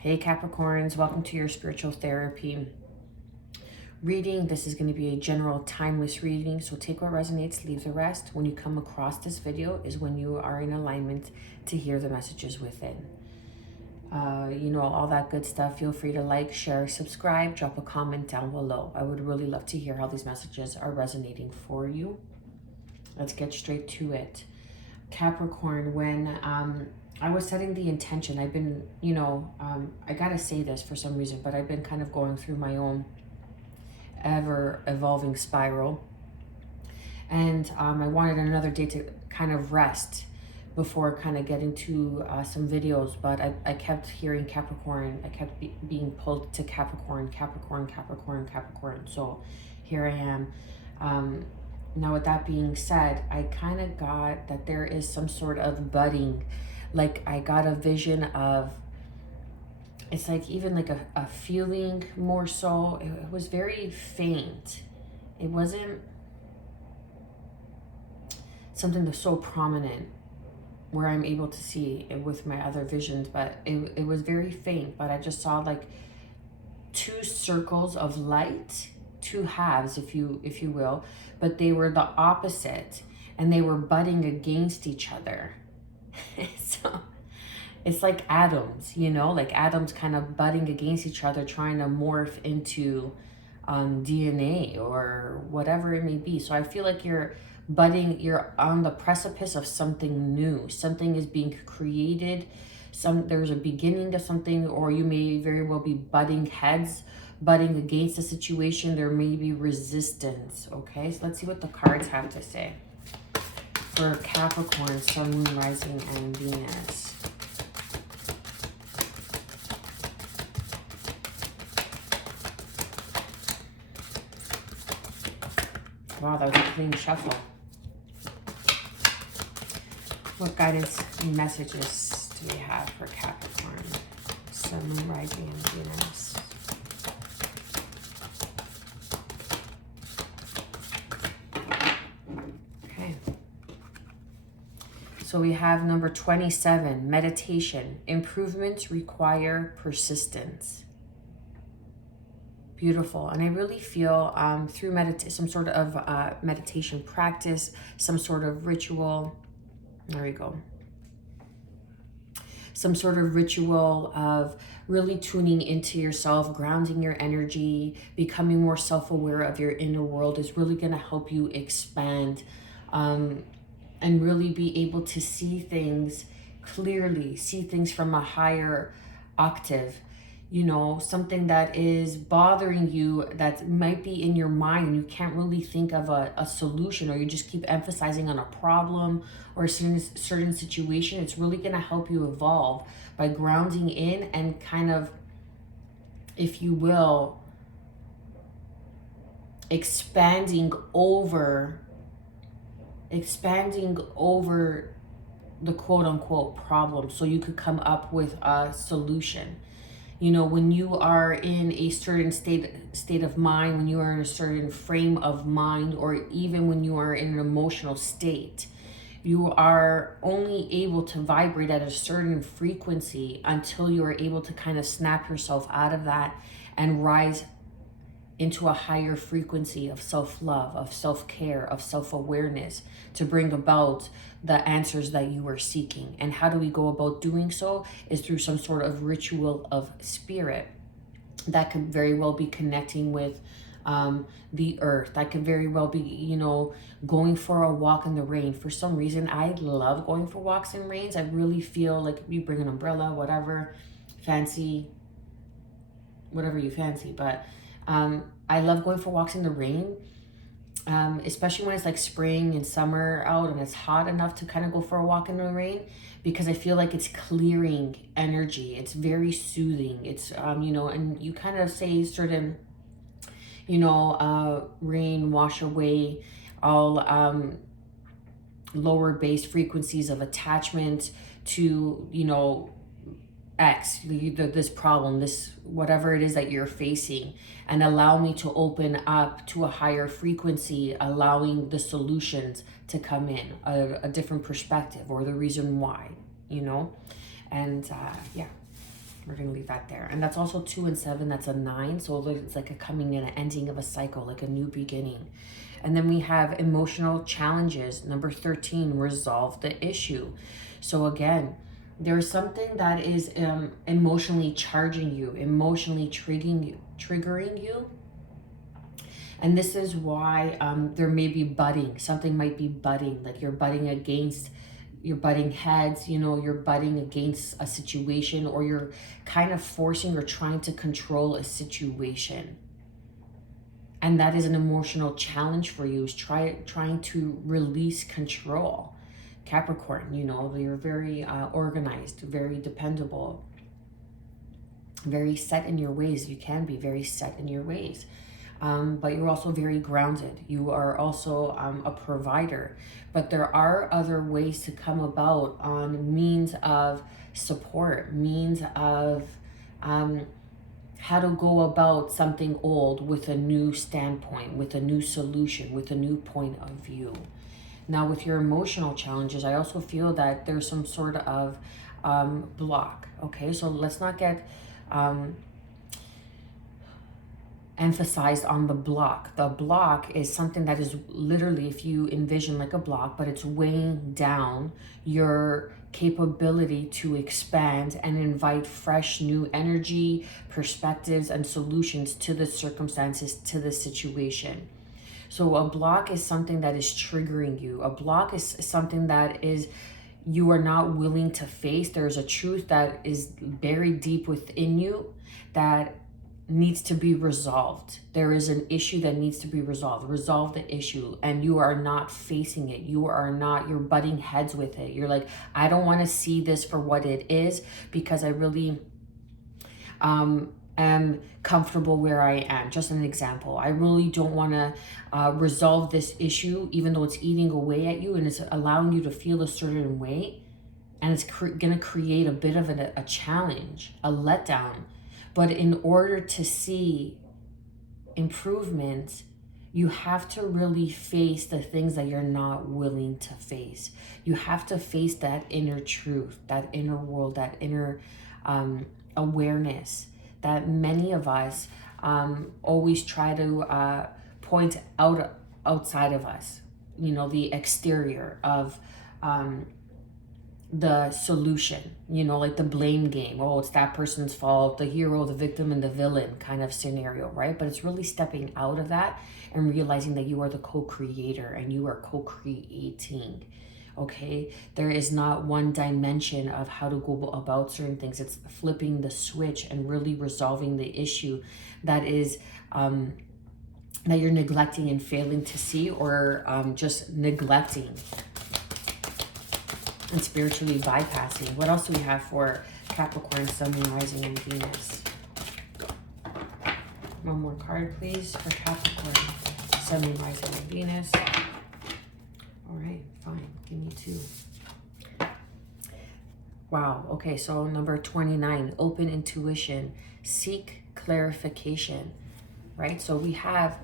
Hey Capricorns, welcome to your spiritual therapy reading. This is going to be a general timeless reading, so take what resonates, leave the rest. When you come across this video is when you are in alignment to hear the messages within. All that good stuff. Feel free to like, share, subscribe, drop a comment down below. I would really love to hear how these messages are resonating for you. Let's get straight to it. Capricorn, when I was setting the intention, I've been, I gotta say this for some reason, but I've been kind of going through my own ever evolving spiral. And I wanted another day to kind of rest before kind of getting to some videos, but I kept hearing Capricorn. I kept being pulled to Capricorn, Capricorn, Capricorn, Capricorn. So here I am. Now, with that being said, I kind of got that there is some sort of budding. Like I got a vision of, it's like even like a feeling more so. It was very faint. It wasn't something that's so prominent where I'm able to see it with my other visions, but it was very faint. But I just saw like two circles of light, two halves, if you will, but they were the opposite and they were butting against each other. So it's like atoms, like atoms kind of butting against each other, trying to morph into DNA or whatever it may be. So I feel like you're on the precipice of something new. Something is being created. There's a beginning of something, or you may very well be butting heads, butting against a situation. There may be resistance. Okay, so let's see what the cards have to say for Capricorn, Sun, Moon, Rising, and Venus. Wow, that was a clean shuffle. What guidance and messages do we have for Capricorn, Sun, Moon, Rising, and Venus? Okay. So we have number 27, meditation. Improvements require persistence. Beautiful. And I really feel through some sort of meditation practice, some sort of ritual. There we go. Some sort of ritual of really tuning into yourself, grounding your energy, becoming more self-aware of your inner world is really going to help you expand and really be able to see things clearly, see things from a higher octave. Something that is bothering you that might be in your mind, you can't really think of a solution, or you just keep emphasizing on a problem or a certain situation. It's really going to help you evolve by grounding in and kind of, if you will, expanding over the quote-unquote problem, so you could come up with a solution. When you are in a certain state of mind, when you are in a certain frame of mind, or even when you are in an emotional state, you are only able to vibrate at a certain frequency until you are able to kind of snap yourself out of that and rise into a higher frequency of self-love, of self-care, of self-awareness, to bring about the answers that you are seeking. And how do we go about doing so is through some sort of ritual of spirit. That could very well be connecting with the earth. That could very well be, going for a walk in the rain. For some reason, I love going for walks in rains. I really feel like you bring an umbrella, whatever you fancy. But I love going for walks in the rain, especially when it's like spring and summer out and it's hot enough to kind of go for a walk in the rain, because I feel like it's clearing energy. It's very soothing. It's, and you kind of say certain, rain wash away all lower base frequencies of attachment to, X, this problem, this whatever it is that you're facing, and allow me to open up to a higher frequency, allowing the solutions to come in, a different perspective or the reason why, and yeah, We're going to leave that there. And that's also 2 and 7. That's a 9. So it's like a coming and an ending of a cycle, like a new beginning. And then we have emotional challenges. Number 13, resolve the issue. So again, there's something that is emotionally charging you, emotionally triggering you. And this is why there may be butting. Something might be butting, like you're butting heads, you know, you're butting against a situation, or you're kind of forcing or trying to control a situation. And that is an emotional challenge for you, is trying to release control. Capricorn, you know, you're very organized, very dependable, very set in your ways. You can be very set in your ways. But you're also very grounded. You are also a provider. But there are other ways to come about on means of support, means of how to go about something old with a new standpoint, with a new solution, with a new point of view. Now, with your emotional challenges, I also feel that there's some sort of block. Okay, so let's not get emphasized on the block. The block is something that is literally, if you envision like a block, but it's weighing down your capability to expand and invite fresh new energy, perspectives, and solutions to the circumstances, to the situation. So a block is something that is triggering you. A block is something that is you are not willing to face. There's a truth that is buried deep within you that needs to be resolved. There is an issue that needs to be resolved. Resolve the issue, and you are not facing it. You're butting heads with it. You're like, I don't want to see this for what it is, because I really am comfortable where I am. Just an example. I really don't want to resolve this issue, even though it's eating away at you and it's allowing you to feel a certain way. And it's going to create a bit of a challenge, a letdown. But in order to see improvements, you have to really face the things that you're not willing to face. You have to face that inner truth, that inner world, that inner awareness that many of us always try to point out outside of us. You know, the exterior of the solution, you know, like the blame game. Oh, it's that person's fault, the hero, the victim, and the villain kind of scenario, right? But it's really stepping out of that and realizing that you are the co-creator and you are co-creating. Okay, there is not one dimension of how to go about certain things. It's flipping the switch and really resolving the issue that is that you're neglecting and failing to see, or just neglecting and spiritually bypassing. What else do we have for Capricorn, Sun, Moon, Rising, and Venus? One more card, please, for Capricorn, Sun, Moon, Rising, and Venus. All right, fine. Give me 2. Wow. Okay, so number 29, open intuition, seek clarification, right? So we have,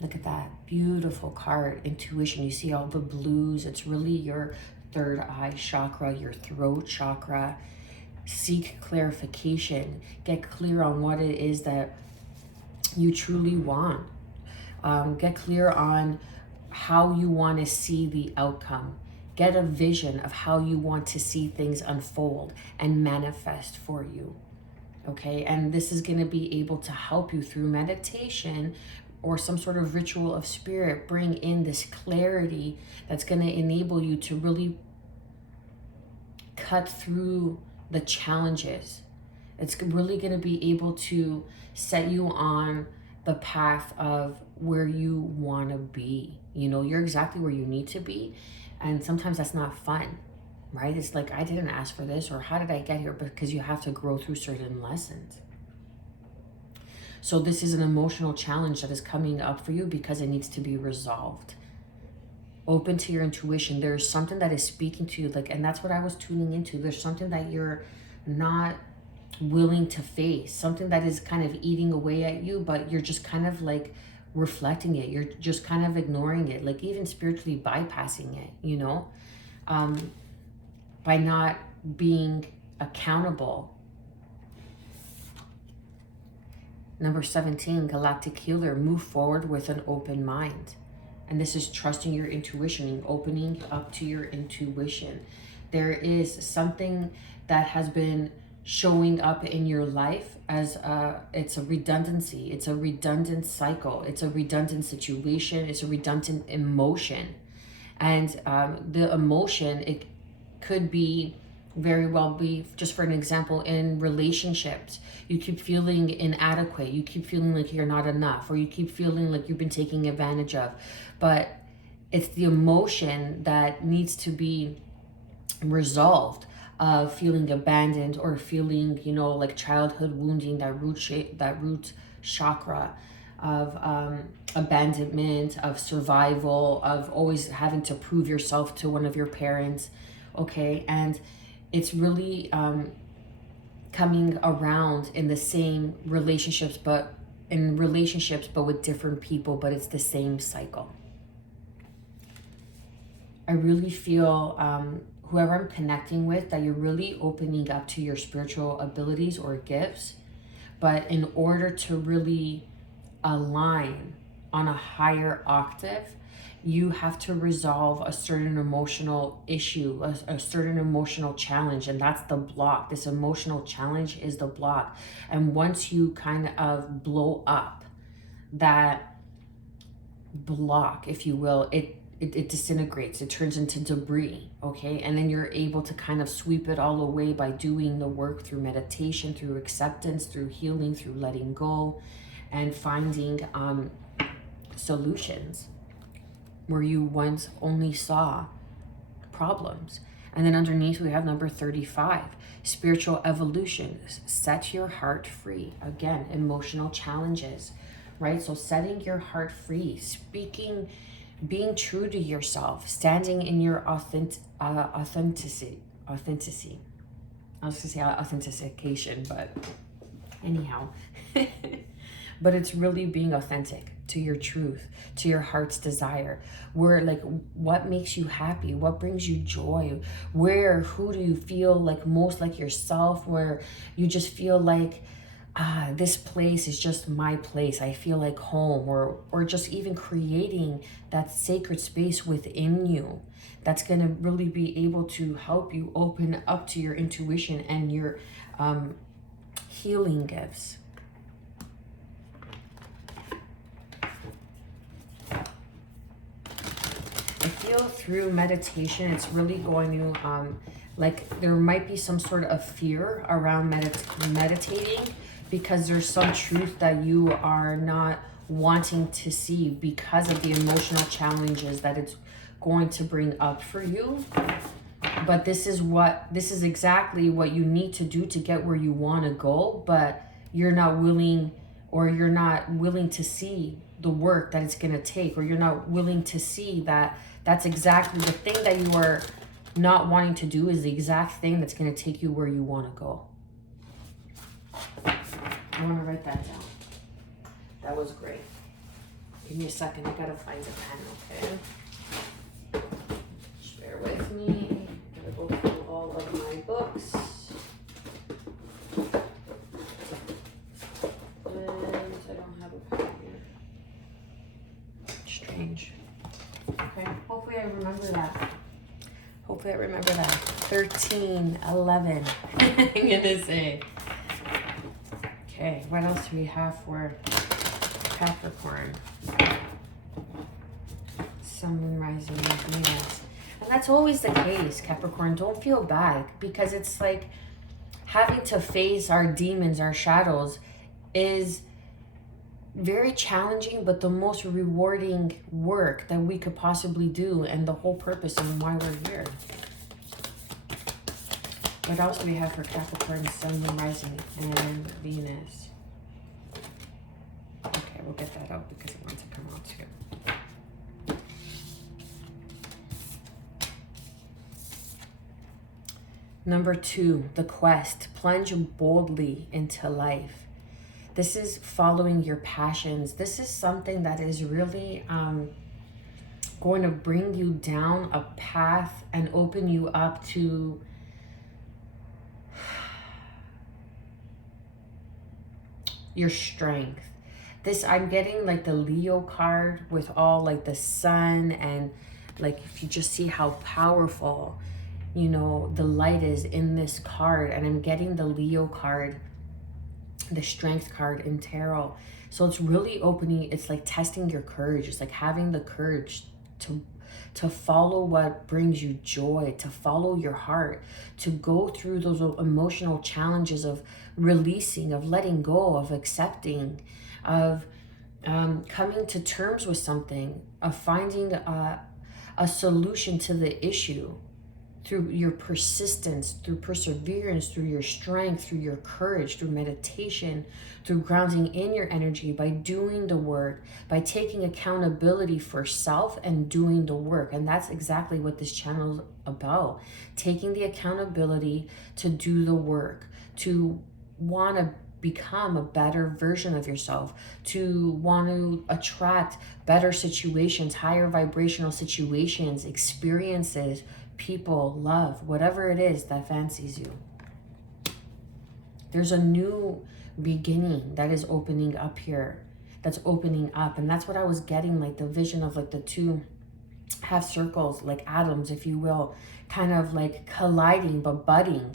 look at that beautiful card, intuition. You see all the blues. It's really your third eye chakra, your throat chakra. Seek clarification. Get clear on what it is that you truly want. Get clear on how you want to see the outcome. Get a vision of how you want to see things unfold and manifest for you. Okay, and this is going to be able to help you through meditation or some sort of ritual of spirit, bring in this clarity that's going to enable you to really cut through the challenges. It's really going to be able to set you on the path of where you want to be. You know, you're exactly where you need to be. And sometimes that's not fun, right? It's like, I didn't ask for this, or how did I get here? Because you have to grow through certain lessons. So this is an emotional challenge that is coming up for you because it needs to be resolved. Open to your intuition. There's something that is speaking to you, like, and that's what I was tuning into. There's something that you're not willing to face, something that is kind of eating away at you, but you're just kind of like reflecting it. You're just kind of ignoring it, like even spiritually bypassing it, you know, by not being accountable Number 17, galactic healer, move forward with an open mind. And this is trusting your intuition and opening up to your intuition. There is something that has been showing up in your life as it's a redundancy. It's a redundant cycle. It's a redundant situation. It's a redundant emotion. And the emotion, it could be very well be, just for an example, in relationships. You keep feeling inadequate. You keep feeling like you're not enough, or you keep feeling like you've been taken advantage of. But it's the emotion that needs to be resolved, of feeling abandoned, or feeling, you know, like childhood wounding, that root chakra of abandonment, of survival, of always having to prove yourself to one of your parents. Okay, and it's really coming around in the same relationships, but with different people, but it's the same cycle. I really feel whoever I'm connecting with, that you're really opening up to your spiritual abilities or gifts, but in order to really align on a higher octave, you have to resolve a certain emotional issue, a certain emotional challenge, and that's the block. This emotional challenge is the block. And once you kind of blow up that block, if you will, it disintegrates, it turns into debris, okay? And then you're able to kind of sweep it all away by doing the work through meditation, through acceptance, through healing, through letting go, and finding solutions where you once only saw problems. And then underneath we have number 35, spiritual evolution. Set your heart free. Again, emotional challenges, right? So setting your heart free, speaking, being true to yourself, standing in your authenticity. I was going to say authentication, but anyhow. But it's really being authentic to your truth, to your heart's desire. Where, like, what makes you happy? What brings you joy? Who do you feel like most like yourself? Where you just feel like, this place is just my place. I feel like home. Or just even creating that sacred space within you that's going to really be able to help you open up to your intuition and your healing gifts. I feel through meditation, it's really going to, like, there might be some sort of fear around meditating, because there's some truth that you are not wanting to see because of the emotional challenges that it's going to bring up for you. But this is exactly what you need to do to get where you want to go, but you're not willing to see the work that it's going to take, or you're not willing to see that that's exactly the thing that you are not wanting to do is the exact thing that's going to take you where you want to go. I want to write that down. That was great. Give me a second. I got to find a pen, okay? Just bear with me. I'm going to go through all of my books. And I don't have a pen here. Strange. Okay, hopefully I remember that. 13, 11. I'm gonna say. Okay, what else do we have for Capricorn? Sun, Moon, Rising, Venus. And that's always the case, Capricorn. Don't feel bad, because it's like having to face our demons, our shadows, is very challenging, but the most rewarding work that we could possibly do, and the whole purpose and why we're here. What else do we have for Capricorn, Sun, Moon, Rising, and Venus? Okay, we'll get that out because it wants to come out too. Number 2, the quest. Plunge boldly into life. This is following your passions. This is something that is really going to bring you down a path and open you up to your strength. This, I'm getting like the Leo card with all like the sun, and like if you just see how powerful, you know, the light is in this card. And I'm getting the Leo card, the strength card in tarot. So it's really opening, it's like testing your courage. It's like having the courage to follow what brings you joy, to follow your heart, to go through those emotional challenges of releasing, of letting go, of accepting, of coming to terms with something, of finding a solution to the issue through your persistence, through perseverance, through your strength, through your courage, through meditation, through grounding in your energy, by doing the work, by taking accountability for self and doing the work. And that's exactly what this channel is about. Taking the accountability to do the work, to want to become a better version of yourself, to want to attract better situations, higher vibrational situations, experiences, people, love, whatever it is that fancies you. There's a new beginning that is opening up here, that's opening up. And that's what I was getting, like the vision of like the two half circles, like atoms, if you will, kind of like colliding but budding.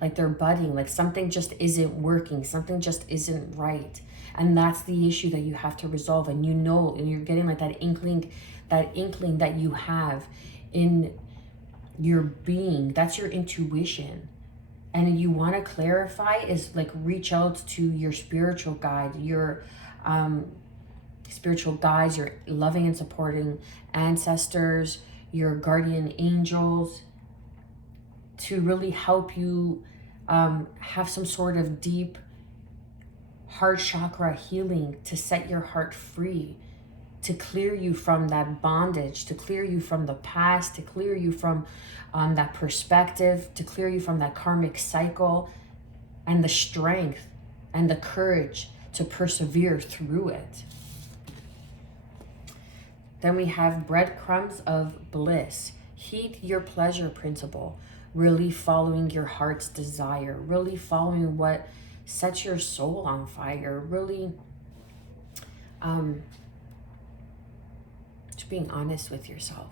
Like they're budding, like something just isn't working, something just isn't right. And that's the issue that you have to resolve. And you know, and you're getting like that inkling that you have in your being. That's your intuition. And you want to clarify is like reach out to your spiritual guide, your spiritual guides, your loving and supporting ancestors, your guardian angels, to really help you have some sort of deep heart chakra healing, to set your heart free, to clear you from that bondage, to clear you from the past, to clear you from that perspective, to clear you from that karmic cycle, and the strength and the courage to persevere through it. Then we have breadcrumbs of bliss. Heed your pleasure principle, really following your heart's desire, really following what sets your soul on fire, really just being honest with yourself.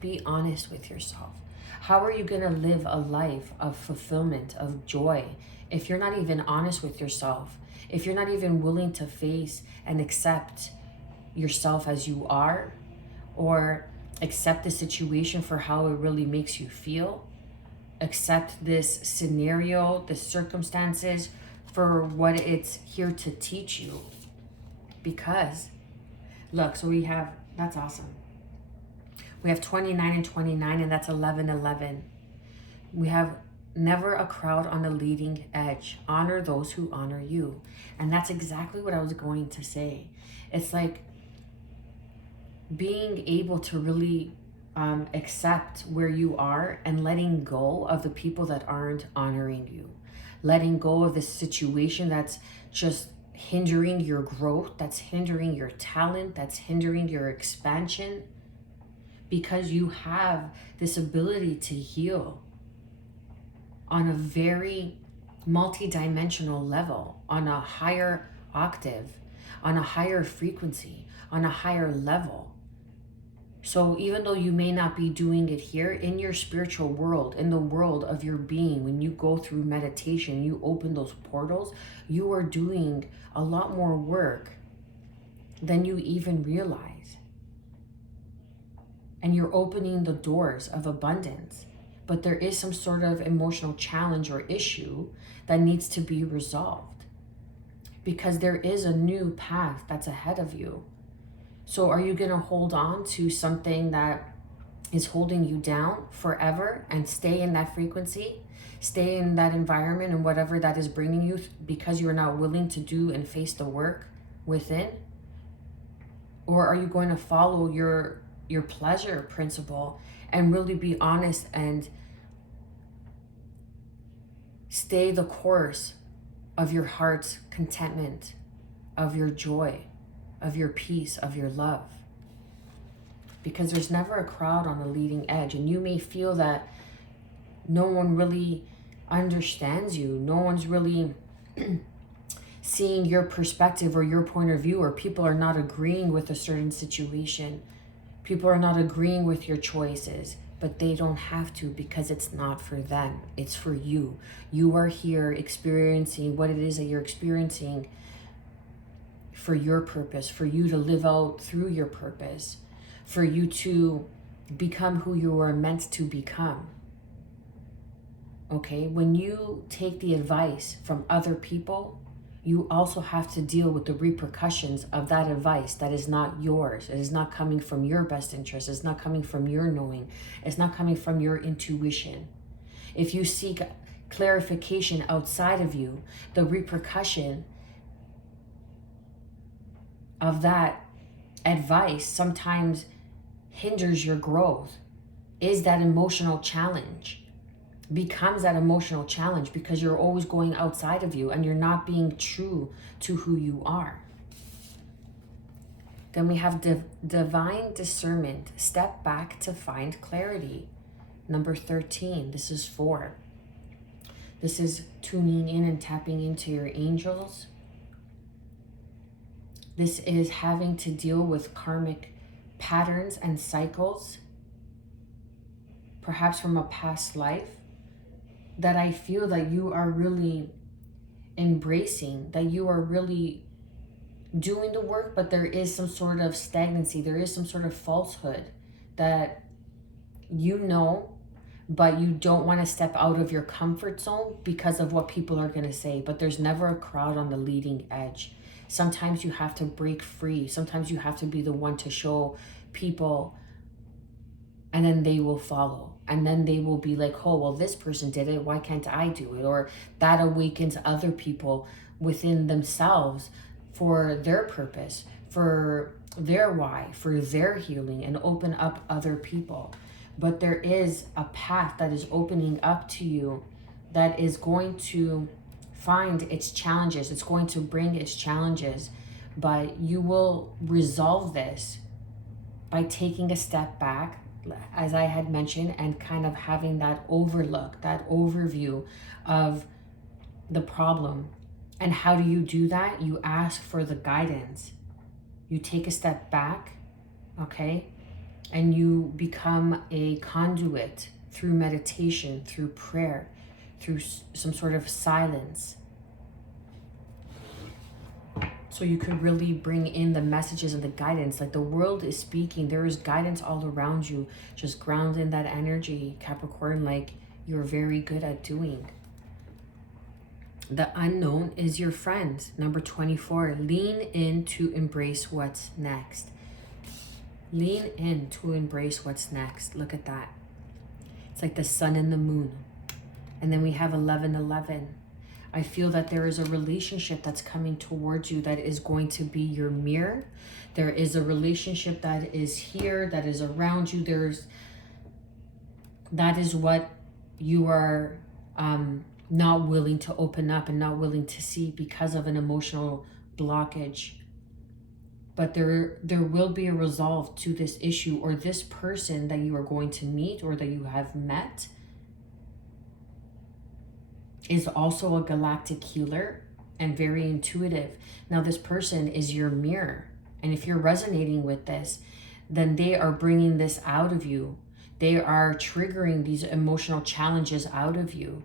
Be honest with yourself. How are you going to live a life of fulfillment, of joy, if you're not even honest with yourself? If you're not even willing to face and accept yourself as you are, or accept the situation for how it really makes you feel, accept this scenario, the circumstances for what it's here to teach you. Because, look, so we have, that's awesome. We have 29 and 29, and that's 11, 11. We have never a crowd on the leading edge. Honor those who honor you. And that's exactly what I was going to say. It's like being able to really accept where you are and letting go of the people that aren't honoring you. Letting go of the situation that's just hindering your growth, that's hindering your talent, that's hindering your expansion. Because you have this ability to heal on a very multi-dimensional level, on a higher octave, on a higher frequency, on a higher level. So even though you may not be doing it here, in your spiritual world, in the world of your being, when you go through meditation, you open those portals, you are doing a lot more work than you even realize. And you're opening the doors of abundance. But there is some sort of emotional challenge or issue that needs to be resolved. Because there is a new path that's ahead of you. So are you going to hold on to something that is holding you down forever and stay in that frequency? Stay in that environment and whatever that is bringing you because you're not willing to do and face the work within? Or are you going to follow your pleasure principle and really be honest and stay the course of your heart's contentment, of your joy, of your peace, of your love? Because there's never a crowd on the leading edge, and you may feel that no one really understands you, no one's really seeing your perspective or your point of view, or people are not agreeing with a certain situation. People are not agreeing with your choices, but they don't have to, because it's not for them. It's for you. You are here experiencing what it is that you're experiencing for your purpose, for you to live out through your purpose, for you to become who you were meant to become. Okay? When you take the advice from other people, you also have to deal with the repercussions of that advice that is not yours. It is not coming from your best interest. It's not coming from your knowing. It's not coming from your intuition. If you seek clarification outside of you, the repercussion of that advice sometimes hinders your growth, is that emotional challenge. Becomes that emotional challenge because you're always going outside of you and you're not being true to who you are. Then we have divine discernment. Step back to find clarity. Number 13. This is 4. This is tuning in and tapping into your angels. This is having to deal with karmic patterns and cycles, perhaps from a past life, that I feel that you are really embracing, that you are really doing the work, but there is some sort of stagnancy. There is some sort of falsehood that you know, but you don't want to step out of your comfort zone because of what people are going to say. But there's never a crowd on the leading edge. Sometimes you have to break free. Sometimes you have to be the one to show people, and then they will follow. And then they will be like, oh, well, this person did it. Why can't I do it? Or that awakens other people within themselves for their purpose, for their why, for their healing, and open up other people. But there is a path that is opening up to you that is going to find its challenges. It's going to bring its challenges, but you will resolve this by taking a step back, as I had mentioned, and kind of having that overlook, that overview of the problem. And how do you do that? You ask for the guidance. You take a step back, okay? And you become a conduit through meditation, through prayer, through some sort of silence. So you could really bring in the messages and the guidance. Like the world is speaking. There is guidance all around you. Just ground in that energy, Capricorn, like you're very good at doing. The unknown is your friend. Number 24, lean in to embrace what's next. Lean in to embrace what's next. Look at that. It's like the sun and the moon. And then we have 11:11. I feel that there is a relationship that's coming towards you that is going to be your mirror. There is a relationship that is here, that is around you. That is what you are not willing to open up and not willing to see because of an emotional blockage. But there will be a resolve to this issue, or this person that you are going to meet or that you have met is also a galactic healer and very intuitive. Now, this person is your mirror. And if you're resonating with this, then they are bringing this out of you. They are triggering these emotional challenges out of you.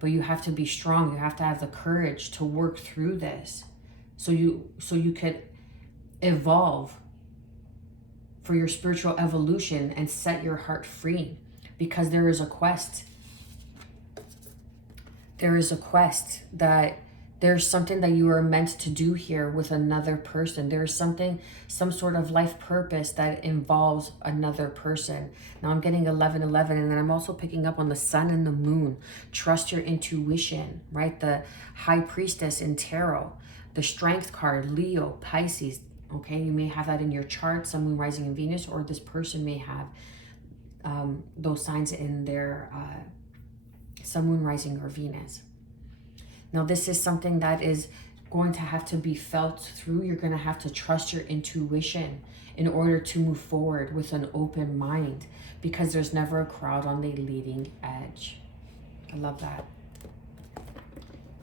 But you have to be strong. You have to have the courage to work through this. So you could evolve for your spiritual evolution and set your heart free, because there is a quest. There is a quest, that there's something that you are meant to do here with another person. There's something, some sort of life purpose that involves another person. Now I'm getting 11:11, and then I'm also picking up on the sun and the moon. Trust your intuition, right? The high priestess in tarot, the strength card, Leo, Pisces. Okay, you may have that in your chart, Sun, Moon, Rising, and Venus, or this person may have those signs in their Sun, Moon, Rising, or Venus. Now, this is something that is going to have to be felt through. You're going to have to trust your intuition in order to move forward with an open mind, because there's never a crowd on the leading edge. I love that.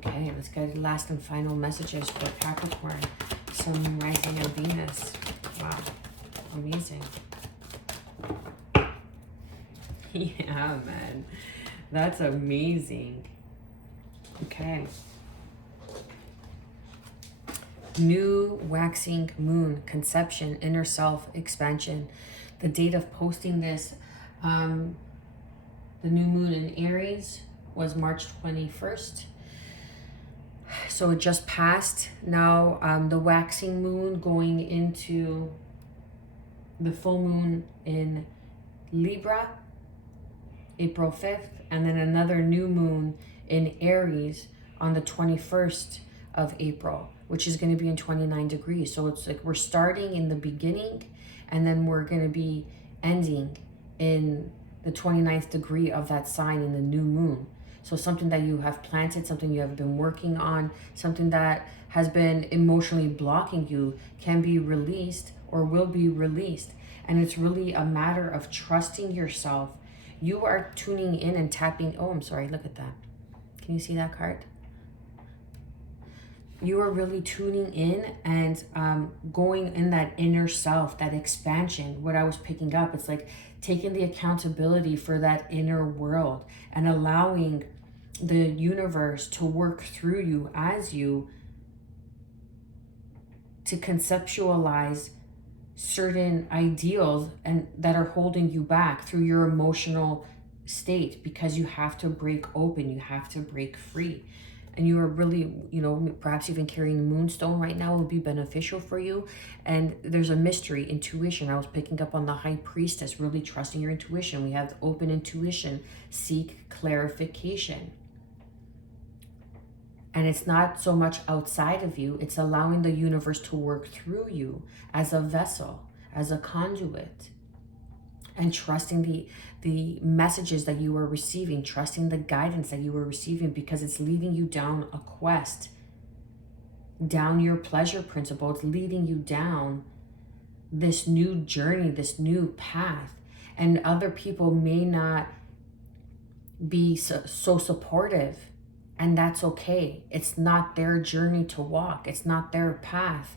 Okay, let's get last and final messages for Capricorn, Sun, Rising, and Venus. Wow, amazing. Yeah, man, that's amazing. Okay. New waxing moon, conception, inner self, expansion. The date of posting this, the new moon in Aries was March 21st. So it just passed. Now the waxing moon going into the full moon in Libra, April 5th, and then another new moon in Aries on the 21st of April, which is going to be in 29 degrees. So it's like we're starting in the beginning and then we're going to be ending in the 29th degree of that sign in the new moon. So something that you have planted, something you have been working on, something that has been emotionally blocking you can be released or will be released. And it's really a matter of trusting yourself. You are tuning in and tapping. Oh, I'm sorry. Look at that. Can you see that card? You are really tuning in and going in that inner self, that expansion. What I was picking up, it's like taking the accountability for that inner world and allowing the universe to work through you as you to conceptualize certain ideals and that are holding you back through your emotional state, because you have to break open, you have to break free. And you are really, you know, perhaps even carrying the moonstone right now will be beneficial for you. And there's a mystery, intuition. I was picking up on the high priestess, really trusting your intuition. We have open intuition, seek clarification. And it's not so much outside of you, it's allowing the universe to work through you as a vessel, as a conduit. And trusting the messages that you are receiving, trusting the guidance that you are receiving, because it's leading you down a quest, down your pleasure principle. It's leading you down this new journey, this new path. And other people may not be so supportive, and that's okay. It's not their journey to walk. It's not their path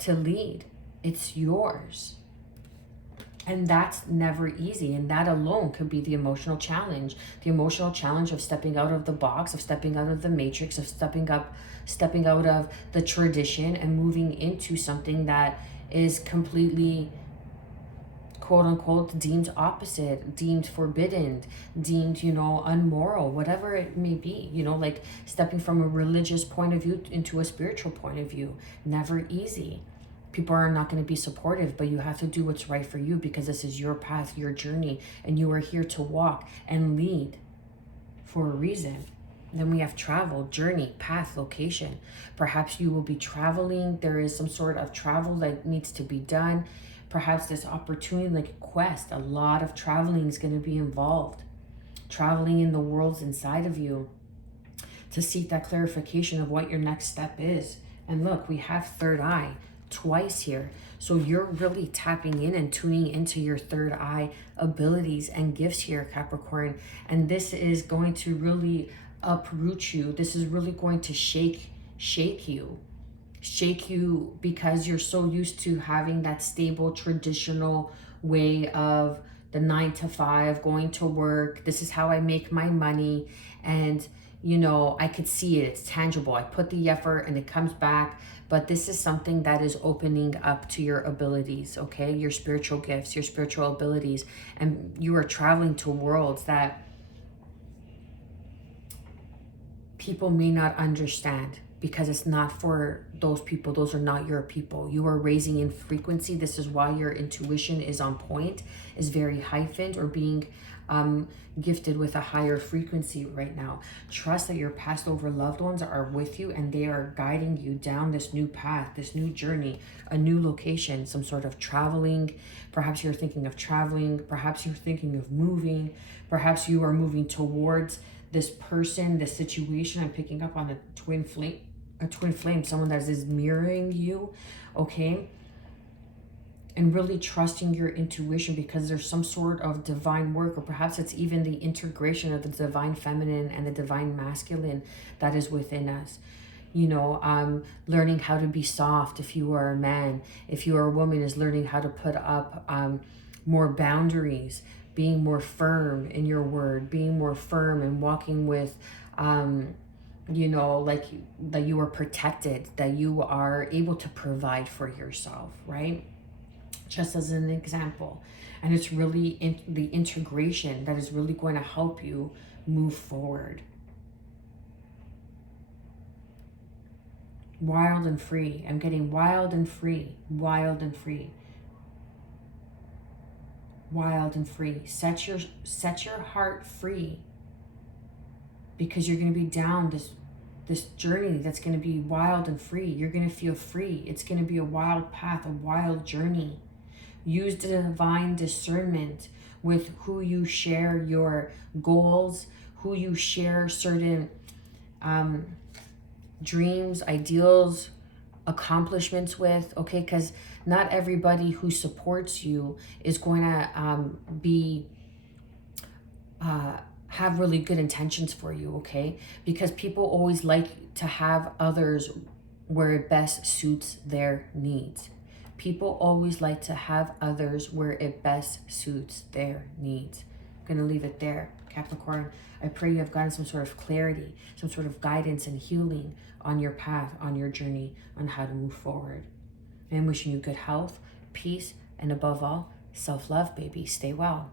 to lead. It's yours. And that's never easy. And that alone could be the emotional challenge of stepping out of the box, of stepping out of the matrix, of stepping out of the tradition and moving into something that is completely, quote unquote, deemed opposite, deemed forbidden, deemed, you know, unmoral, whatever it may be, you know, like stepping from a religious point of view into a spiritual point of view. Never easy. People are not going to be supportive, but you have to do what's right for you, because this is your path, your journey, and you are here to walk and lead for a reason. Then we have travel, journey, path, location. Perhaps you will be traveling. There is some sort of travel that needs to be done. Perhaps this opportunity, like a quest, a lot of traveling is going to be involved. Traveling in the worlds inside of you to seek that clarification of what your next step is. And look, we have third eye twice here. So you're really tapping in and tuning into your third eye abilities and gifts here, Capricorn. And this is going to really uproot you. This is really going to shake you, because you're so used to having that stable, traditional way of the 9 to 5, going to work. This is how I make my money. And, you know, I could see it. It's tangible. I put the effort and it comes back. But this is something that is opening up to your abilities, okay? Your spiritual gifts, your spiritual abilities. And you are traveling to worlds that people may not understand, because it's not for those people. Those are not your people. You are raising in frequency. This is why your intuition is on point, is very heightened, or being gifted with a higher frequency right now. Trust that your past over loved ones are with you, and they are guiding you down this new path, this new journey, a new location, some sort of traveling. Perhaps you're thinking of traveling. Perhaps you're thinking of moving. Perhaps you are moving towards this person, this situation. I'm picking up on a twin flame, someone that is mirroring you, okay? and really trusting your intuition, because there's some sort of divine work, or perhaps it's even the integration of the divine feminine and the divine masculine that is within us. You know, learning how to be soft if you are a man. If you are a woman, is learning how to put up more boundaries, being more firm in your word, being more firm and walking with, you know, like that you are protected, that you are able to provide for yourself, right? Just as an example. And it's really the integration that is really going to help you move forward. Wild and free. I'm getting wild and free. Wild and free. Wild and free. Set your heart free, because you're going to be down this journey that's going to be wild and free. You're going to feel free. It's going to be a wild path, a wild journey. Use divine discernment with who you share your goals, who you share certain dreams, ideals, accomplishments with, okay? Because not everybody who supports you is going to have really good intentions for you, okay? Because people always like to have others where it best suits their needs. People always like to have others where it best suits their needs. I'm going to leave it there, Capricorn. I pray you have gotten some sort of clarity, some sort of guidance and healing on your path, on your journey, on how to move forward. And I'm wishing you good health, peace, and above all, self-love, baby. Stay well.